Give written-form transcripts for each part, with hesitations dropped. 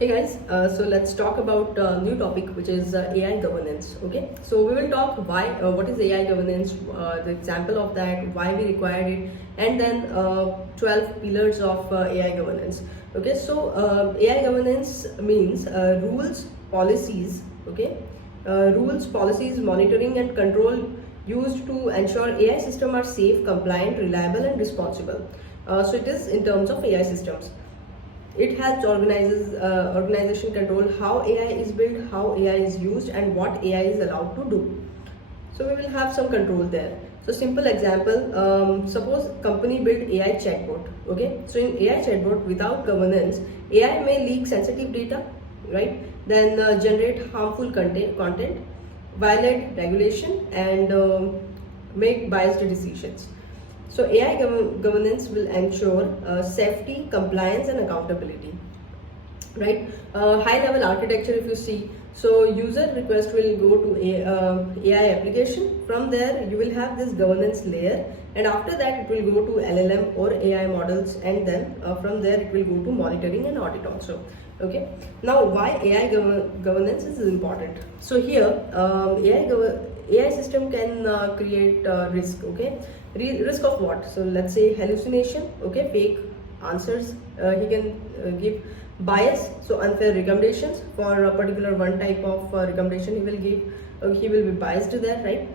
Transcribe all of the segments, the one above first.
Hey guys, so let's talk about a new topic which is AI governance. Okay, so we will talk what is AI governance, the example of that, why we required it, and then 12 pillars of AI governance. Okay, so AI governance means rules, policies, okay, rules, policies, monitoring, and control used to ensure AI systems are safe, compliant, reliable, and responsible. So it is in terms of AI systems. It helps organization control how AI is built, how AI is used, and what AI is allowed to do. So we will have some control there. So simple example, suppose company build AI chatbot. Okay, so in AI chatbot without governance, AI may leak sensitive data, right? Then generate harmful content, violate regulation, and make biased decisions. So AI governance will ensure safety, compliance, and accountability, right? High level architecture, if you see, so user request will go to AI application. From there you will have this governance layer, and after that it will go to LLM or AI models, and then from there it will go to monitoring and audit also. Okay, now why AI governance is important? So here AI system can create risk. Okay, risk of what? So let's say hallucination, okay, fake answers. He can give bias, so unfair recommendations for a particular one type of recommendation he will give. He will be biased to that, right?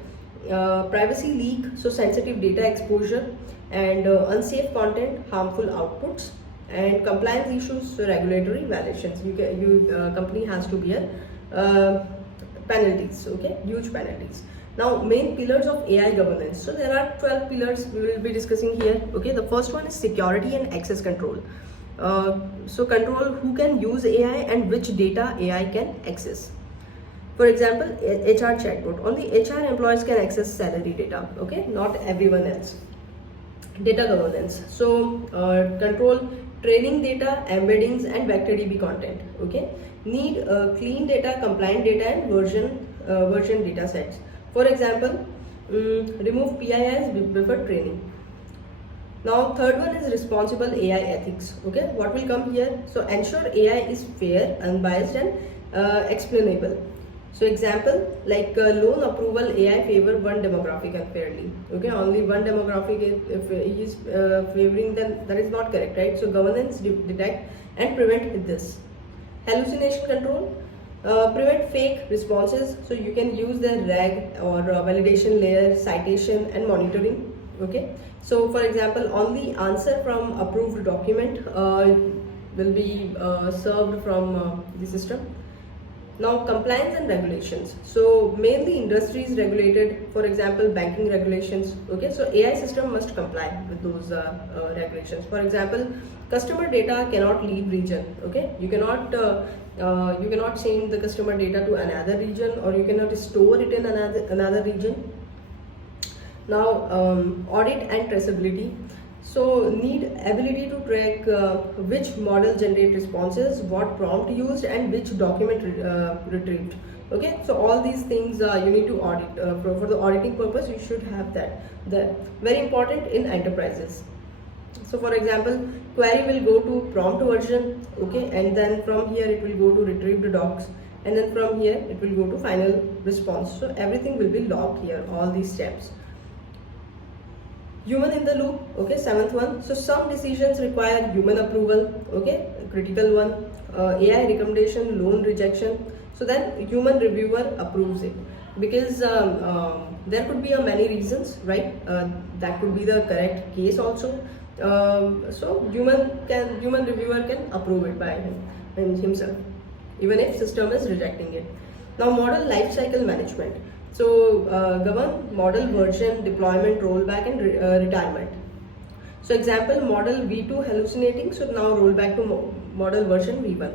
Privacy leak, so sensitive data exposure, and unsafe content, harmful outputs, and compliance issues, so regulatory violations. Company has to bear penalties, okay, huge penalties. Now main pillars of AI governance. So there are 12 pillars we will be discussing here. Okay, the first one is security and access control. So control who can use AI and which data AI can access. For example, HR chatbot, only HR employees can access salary data, okay, not everyone else. Data governance, so control training data, embeddings, and vector DB content. Okay, need clean data, compliant data, and version data sets. For example, remove PIIs before training. Now third one is responsible AI ethics. Okay, what will come here? So ensure AI is fair, unbiased, and explainable. So example, like loan approval AI favor one demographic unfairly. Okay, only one demographic, if he is favoring, then that is not correct, right? So governance detect and prevent this. Hallucination control, prevent fake responses. So you can use the RAG or validation layer, citation, and monitoring. Okay, so for example, only answer from approved document will be served from the system. Now compliance and regulations, so mainly industries regulated, for example banking regulations. Okay, so AI system must comply with those regulations. For example, customer data cannot leave region. Okay, you cannot send the customer data to another region, or you cannot store it in another region. Now audit and traceability, so need ability to track which model generate responses, what prompt used, and which document retrieved. Okay, so all these things you need to audit. For the auditing purpose you should have that. Very important in enterprises. So for example, query will go to prompt version, okay, and then from here it will go to retrieved docs, and then from here it will go to final response. So everything will be logged here, all these steps. Human in the loop, okay, seventh one. So some decisions require human approval, okay, critical one. AI recommendation, loan rejection, so then human reviewer approves it, because there could be many reasons, right? That could be the correct case also. So human reviewer can approve it by himself, even if system is rejecting it. Now model lifecycle management, so govern model version, deployment, rollback, and retirement. So example, model V2 hallucinating, so now roll back to model version V1.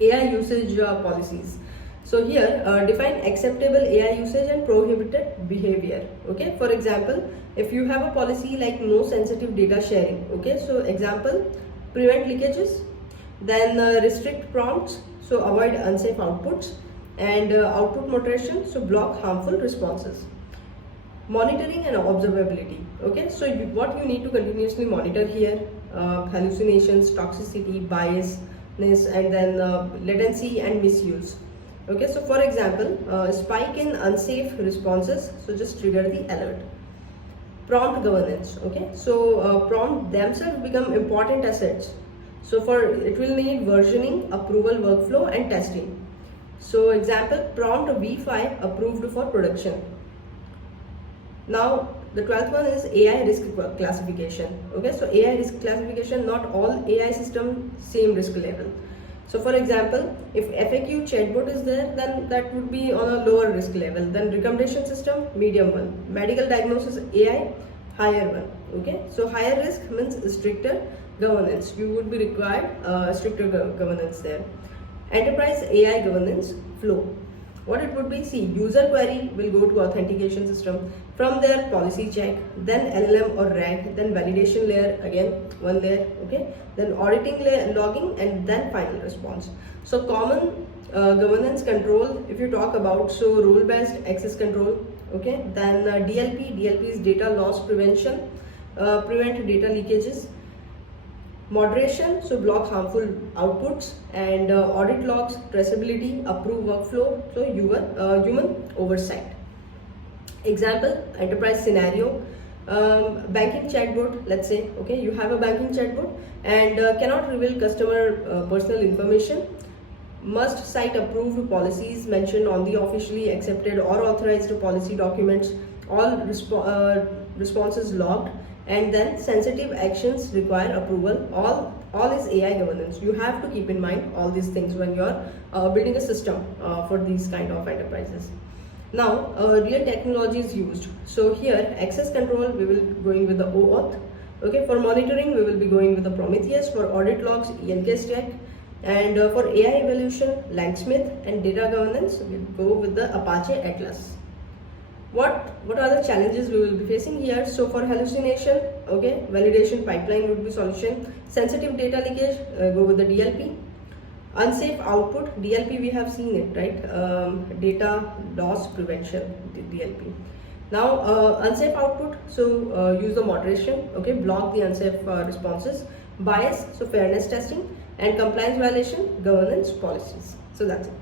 AI usage policies, so here define acceptable AI usage and prohibited behavior. Okay, for example, if you have a policy like no sensitive data sharing, okay, so example, prevent leakages, then restrict prompts, so avoid unsafe outputs, and output moderation, so block harmful responses. Monitoring and observability, okay, so what you need to continuously monitor here: hallucinations, toxicity, bias, and then latency and misuse. Okay, so for example, spike in unsafe responses, so just trigger the alert. Prompt governance. Okay, so prompt themselves become important assets. So for it will need versioning, approval workflow and testing. So example, prompt V5 approved for production. Now the 12th one is AI risk classification. Okay, so AI risk classification, not all AI system same risk level. So for example, if FAQ chatbot is there, then that would be on a lower risk level. Then recommendation system, medium one. Medical diagnosis AI, higher one. Okay, so higher risk means stricter governance. You would be required stricter governance there. Enterprise AI governance flow. What it would be, see, user query will go to authentication system, from there policy check, then LLM or RAG, then validation layer, again one layer, okay, then auditing layer, logging, and then final response. So common governance control, if you talk about, so role based access control, okay, then DLP is data loss prevention, prevent data leakages. Moderation, so block harmful outputs, and audit logs, traceability, approve workflow, so human oversight. Example, enterprise scenario, banking chatbot, let's say, okay, you have a banking chatbot and cannot reveal customer personal information, must cite approved policies mentioned on the officially accepted or authorized policy documents, all responses logged, and then sensitive actions require approval. All is AI governance. You have to keep in mind all these things when you are building a system for these kind of enterprises. Now real technology is used. So here access control, we will going with the OAuth. Okay, for monitoring we will be going with the Prometheus, for audit logs ELK stack, and for AI evaluation Langsmith, and data governance we'll go with the Apache Atlas. What are the challenges we will be facing here? So for hallucination, okay, validation pipeline would be solution. Sensitive data leakage, go with the DLP. Unsafe output, DLP we have seen it, right? Data loss prevention, DLP. Now unsafe output, so use the moderation, okay, block the unsafe responses. Bias, so fairness testing, and compliance violation, governance policies. So that's it.